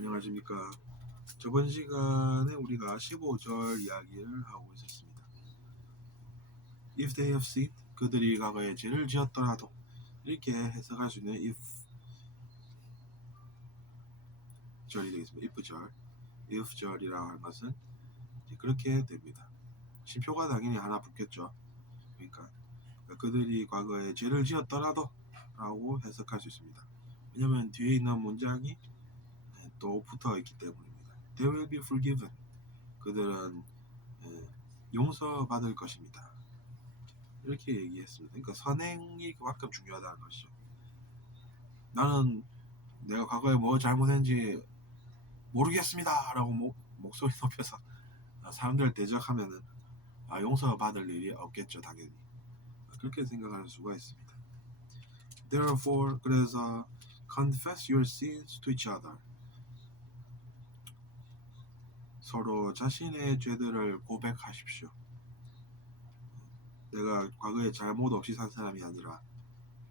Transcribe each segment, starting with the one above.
안녕하십니까. 저번 시간에 우리가 15절 이야기를 하고 있었습니다. If they have sinned, 그들이 과거에 죄를 지었더라도, 이렇게 해석할 수 있는 if 절이 되겠습니다. if 절, if 절이라고 하는 것은 그렇게 됩니다. 심표가 당연히 하나 붙겠죠. 그러니까 그들이 과거에 죄를 지었더라도 라고 해석할 수 있습니다. 왜냐하면 뒤에 있는 문장이 또 붙어 있기 때문입니다. They will be forgiven. 그들은 용서받을 것입니다. 이렇게 얘기했습니다. 그러니까 선행이 그만큼 중요하다는 것이죠. 나는 내가 과거에 뭐 잘못했는지 모르겠습니다 라고 목소리 높여서 사람들을 대적하면은 용서받을 일이 없겠죠. 당연히 그렇게 생각할 수가 있습니다. Therefore, 그래서 confess your sins to each other. 서로 자신의 죄들을 고백하십시오. 내가 과거에 잘못 없이 산 사람이 아니라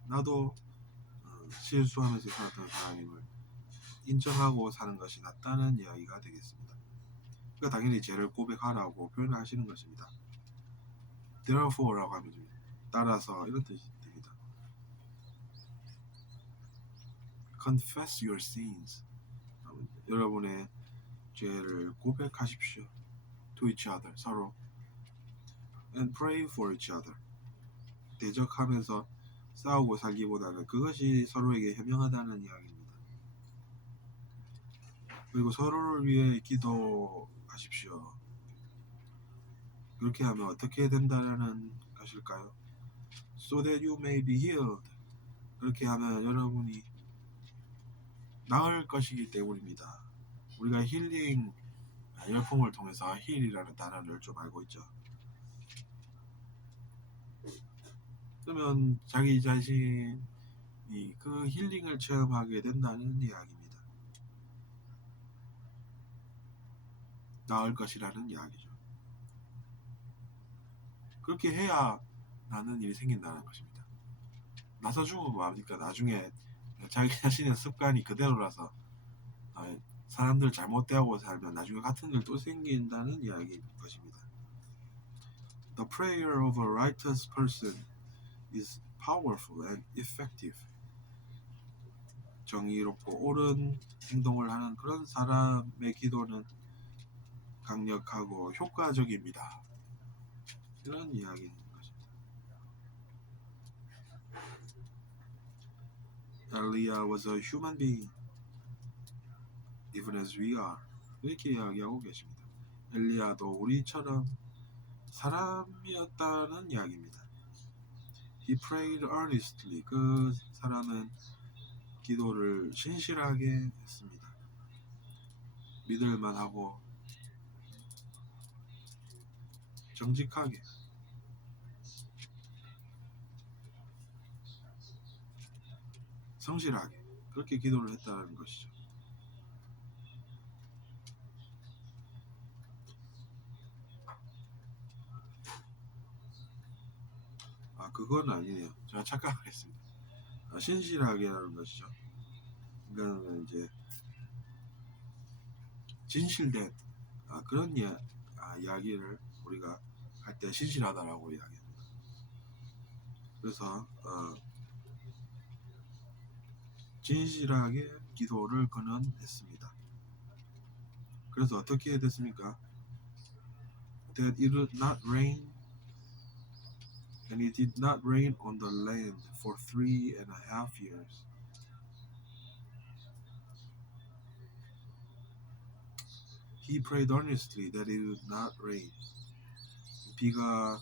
나도 실수하면서 살았던 사람임을 인정하고 사는 것이 낫다는 이야기가 되겠습니다. 그러니까 당연히 죄를 고백하라고 표현하시는 것입니다. Therefore라고 하면 따라서 이런 뜻이 됩니다. Confess your sins. 여러분의 죄를 고백하십시오. To each other, 서로. And pray for each other. 대적하면서 싸우고 살기보다는 그것이 서로에게 현명하다는 이야기입니다. 그리고 서로를 위해 기도하십시오. 그렇게 하면 어떻게 된다는 것일까요? So that you may be healed. 그렇게 하면 여러분이 나을 것이기 때문입니다. 우리가 힐링 열풍을 통해서 힐이라는 단어를 좀 알고 있죠. 그러면 자기 자신이 그 힐링을 체험하게 된다는 이야기입니다. 나을 것이라는 이야기죠. 그렇게 해야 나는 일이 생긴다는 것입니다. 나서주고 뭐합니까? 나중에 자기 자신의 습관이 그대로라서 사람들 잘못 대하고 살면 나중에 같은 일 또 생긴다는 이야기인 것입니다. The prayer of a righteous person is powerful and effective. 정의롭고 옳은 행동을 하는 그런 사람의 기도는 강력하고 효과적입니다. 이런 이야기인 것입니다. Elijah was a human being, even as we are. 이렇게 이야기하고 계십니다. 엘리야도 우리처럼 사람이었다는 이야기입니다. He prayed earnestly. 그 사람은 기도를 신실하게 했습니다. 믿을만 하고 정직하게 성실하게 그렇게 기도를 했다는 것이죠. 그건 아니네요. 제가 착각했습니다. 신실하게라는 것이죠. 그러니까 이제 진실된 그런 이야기를 우리가 할 때 신실하다라고 이야기합니다. 그래서 진실하게 기도를 그는 했습니다. 그래서 어떻게 됐습니까? That it did not rain, and it did not rain on the land for 3.5 years. He prayed earnestly that it would not rain. 비가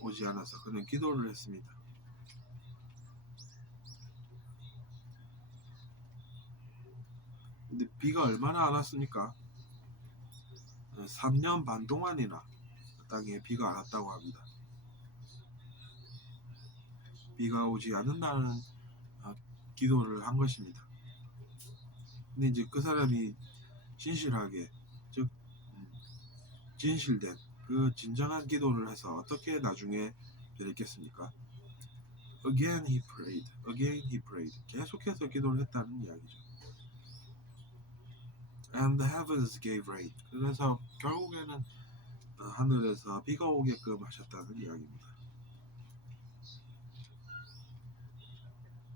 오지 않아서 그는 기도를 했습니다. 근데 비가 얼마나 안 왔습니까? 3년 반 동안이나 땅에 비가 안 왔다고 합니다. 비가 오지 않는다는 기도를 한 것입니다. 근데 이제 그 사람이 신실하게, 즉 진실된 그 진정한 기도를 해서 어떻게 나중에 변했겠습니까? Again he prayed. Again he prayed. 계속해서 기도를 했다는 이야기죠. And the heavens gave rain. 그래서 결국에는 하늘에서 비가 오게끔 하셨다는 이야기입니다.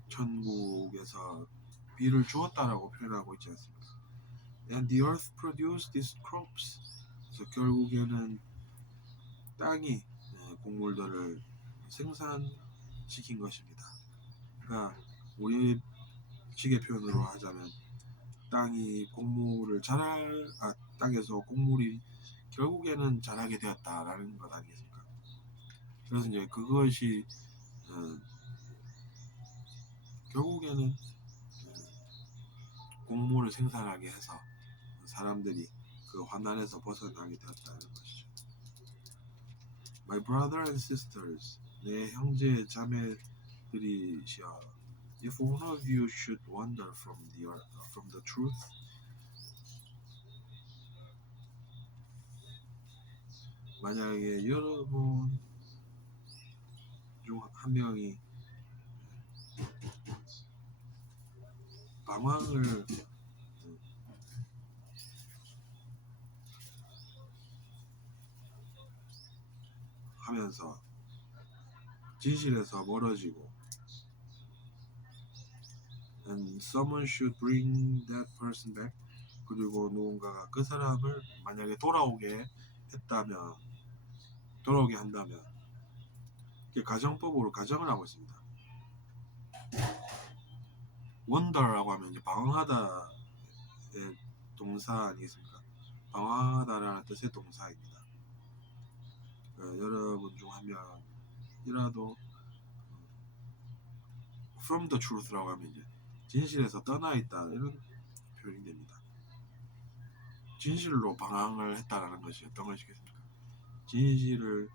천국에서 비를 주었다라고 표현하고 있지 않습니까? And the earth produced these crops. 그래서 결국에는 땅이 곡물들을 생산시킨 것입니다. 그러니까 우리 식의 표현으로 하자면 땅이 곡물을 땅에서 곡물이 결국에는 자라게 되었다라는 것 아니겠습니까? 그래서 이제 그것이 결국에는 곡물을 생산하게 해서 사람들이 그 환난에서 벗어나게 되었다는 것이죠. My brother and sisters, 내 형제 자매들이시여, if one of you should wander from the truth, 만약에 여러분 중 한 명이 방황을 하면서 진실에서 멀어지고 and someone should bring that person back, 그리고 누군가가 그 사람을 만약에 돌아오게 한다면 가정법으로 가정을 하고 있습니다. wonder라고 하면 이제 방황하다의 동사 아니겠습니까? 방황하다라는 뜻의 동사입니다. 여러분 중 한 명이라도 from the truth라고 하면 이제 진실에서 떠나 있다 이런 표현이 됩니다. 진실로 방황을 했다라는 것이 어떤 것이겠습니까? 진실을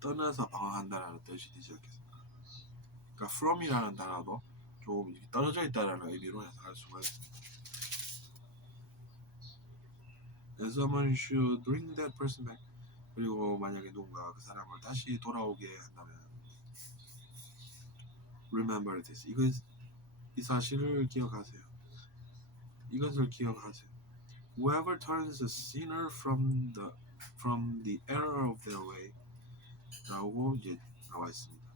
떠나서 방황한다라는 뜻이 되지 않겠습니까? 그러니까 from이라는 단어도 조금 떨어져 있다라는 의미로 해석할 수가 있습니다. And someone should bring that person back. 그리고 만약에 누군가 그 사람을 다시 돌아오게 한다면 remember this. 이 사실을 기억하세요. 이것을 기억하세요. Whoever turns a sinner from the error of their way, 라고 이제 나와 있습니다.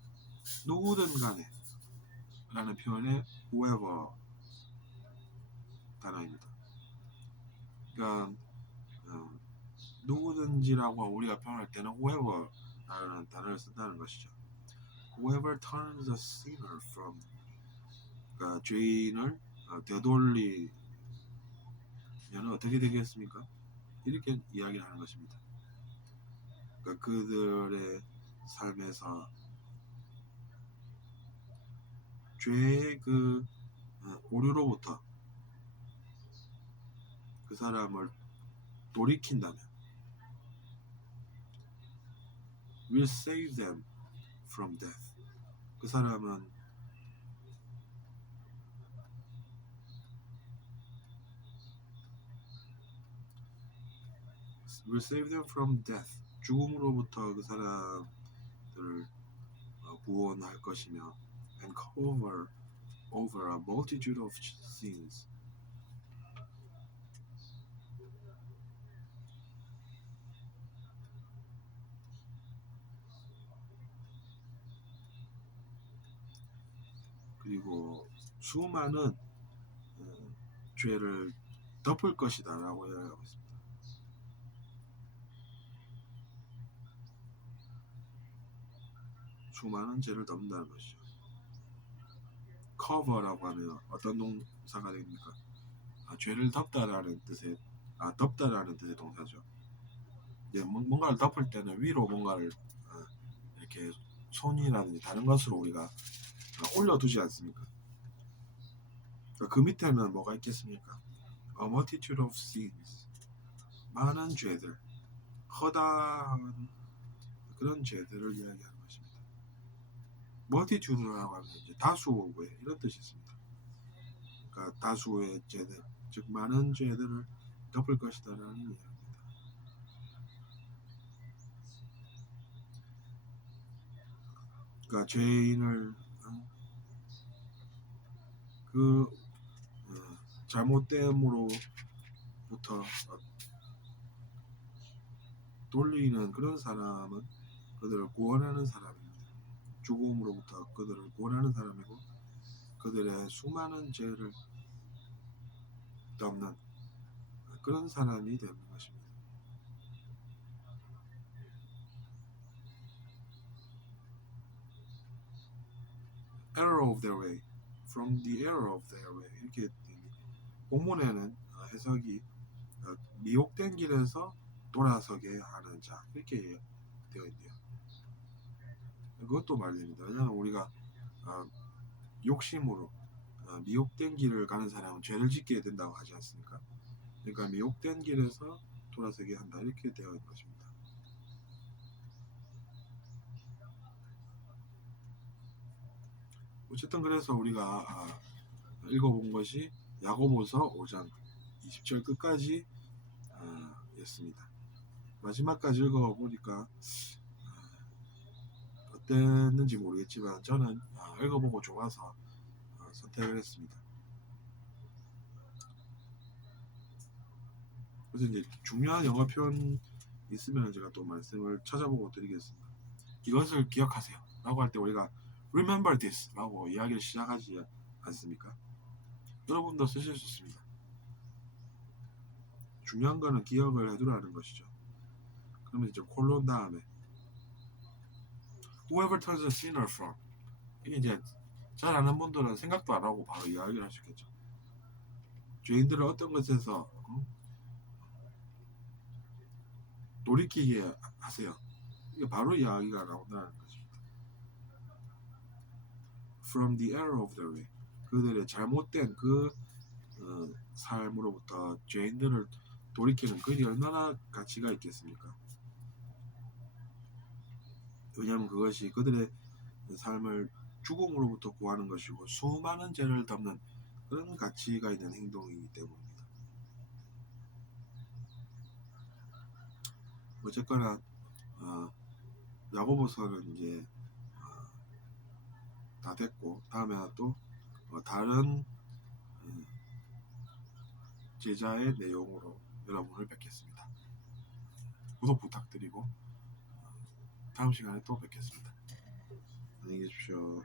누구든 간에 라는 표현의 whoever 단어입니다. 그러니까 누구든지라고 우리가 표현할 때는 whoever 라는 단어를 쓴다는 것이죠. Whoever turns a sinner from, 그러니까 죄인을 되돌리면 어떻게 되겠습니까? 이렇게 이야기를 하는 것입니다. 그러니까 그들의 삶에서 죄의 그 오류로부터 그 사람을 돌이킨다면 will save them from death. 그 사람은 will save them from death. 죽음으로부터 그 사람들을 구원할 것이며 and cover over a multitude of sins. 그리고 수많은 죄를 덮을 것이다 라고 이야기하고 있습니다. 수많은 죄를 덮는다는 것이죠. cover라고 하면 어떤 동사가 됩니까? 죄를 덮다라는 뜻의 덮다라는 뜻의 동사죠. 뭔가를 덮을 때는 위로 뭔가를 이렇게 손이라든지 다른 것으로 우리가 올려두지 않습니까? 그 밑에는 뭐가 있겠습니까? A multitude of sins, 많은 죄들, 허다한 그런 죄들을 이야기하는 것입니다. multitude라고 하면 이제 다수의 이런 뜻이 있습니다. 그러니까 다수의 죄들, 즉 많은 죄들을 덮을 것이다라는 이야기입니다. 그러니까 죄인을 그 잘못됨으로 돌리는 그런 사람은 그들을 구원하는 사람입니다. 죽음으로부터 그들을 구원하는 사람이고 그들의 수많은 죄를 덮는 그런 사람이 되는 것입니다. Error of their way, from the error of their way 이렇게 본문에는 해석이 미혹된 길에서 돌아서게 하는 자 이렇게 되어 있네요. 그것도 말됩니다. 왜냐하면 우리가 욕심으로 미혹된 길을 가는 사람은 죄를 짓게 된다고 하지 않습니까? 그러니까 미혹된 길에서 돌아서게 한다 이렇게 되어 있는 것입니다. 어쨌든 그래서 우리가 읽어본 것이 야고보서 5장 20절 끝까지 였습니다. 마지막까지 읽어보니까 어땠는지 모르겠지만 저는 읽어보고 좋아서 선택을 했습니다. 그래서 이제 중요한 영어 표현 있으면 제가 또 말씀을 찾아보고 드리겠습니다. 이것을 기억하세요 라고 할 때 우리가 remember this 라고 이야기를 시작하지 않습니까? 여러분도 쓰실 수 있습니다. 중요한 거는 기억을 해두라는 것이죠. 그러면 이제 콜론 다음에 whoever turns a sinner from 이게 이제 잘 아는 분들은 생각도 안 하고 바로 이야기를 할 수 있겠죠. 죄인들을 어떤 것에서 돌이키게 하세요. 이게 바로 이야기가 나온다는 것입니다. From the error of their way 그들의 잘못된 그 삶으로부터 죄인들을 돌이키는 그게 얼마나 가치가 있겠습니까? 왜냐하면 그것이 그들의 삶을 죽음으로부터 구하는 것이고 수많은 죄를 덮는 그런 가치가 있는 행동이기 때문입니다. 어쨌거나 야고보서는 이제 다 됐고 다음에 또 다른 제자의 내용으로 여러분을 뵙겠습니다. 구독 부탁드리고 다음 시간에 또 뵙겠습니다. 안녕히 계십시오.